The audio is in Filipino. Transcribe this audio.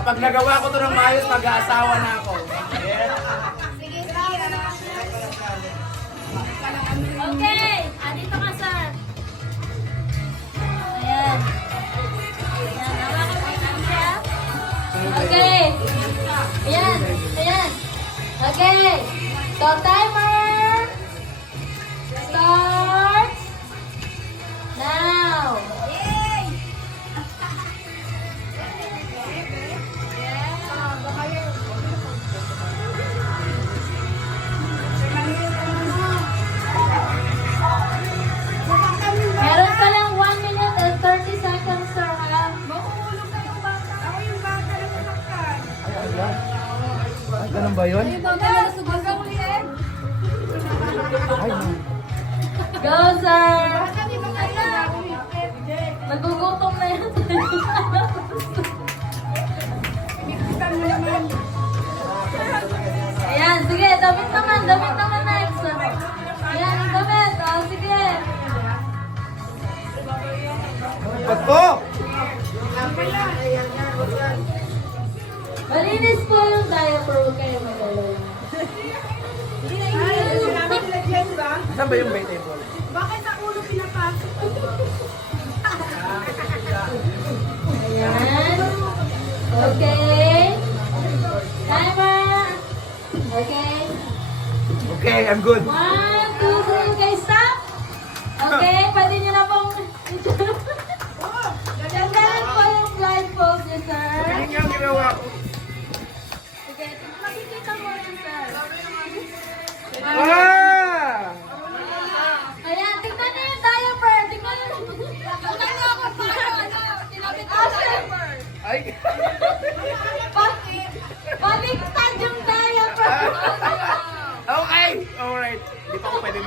Kapag nagawa ko to ng maayos, mag-aasawa na ako. Okay, dito ka, sir. Ayan. Ayan, hawakan mo yung siya. Okay. Ayan, ayan. Okay. So, timer starts now. Yay! Meron pa lang 1 minute and 30 seconds, sir, ha? Makukulong na yung bata. Ako yung bata na masaktan. Ganun ba yun? Yung bata na sumasaw ulit. Go, sir! Nagugutom na yan. Ayan, sige, damit naman next. Ayan, yung damit. O, sige. Ba't po? Malinis po yung diaper, huwag kayo mag-alala. Saan ba yung may table? Bakit sa ulo pinapasok? Ayan. Okay. Timer. Okay. Okay, I'm good. 1, 2, 3. Okay, stop. Okay, pwede nyo na pong... Gandalin po yung blindfold niyo, sir. Yun yung ginawa ko. Sige, makikita mo yan, sir. Ah! Ayan, tingnan niyo yung diaper. Tingnan niyo. Tingnan niyo ako para tinapit ko sa diaper. Ay! Baliktad yung diaper. Okay! Alright. Hindi pa ako pwede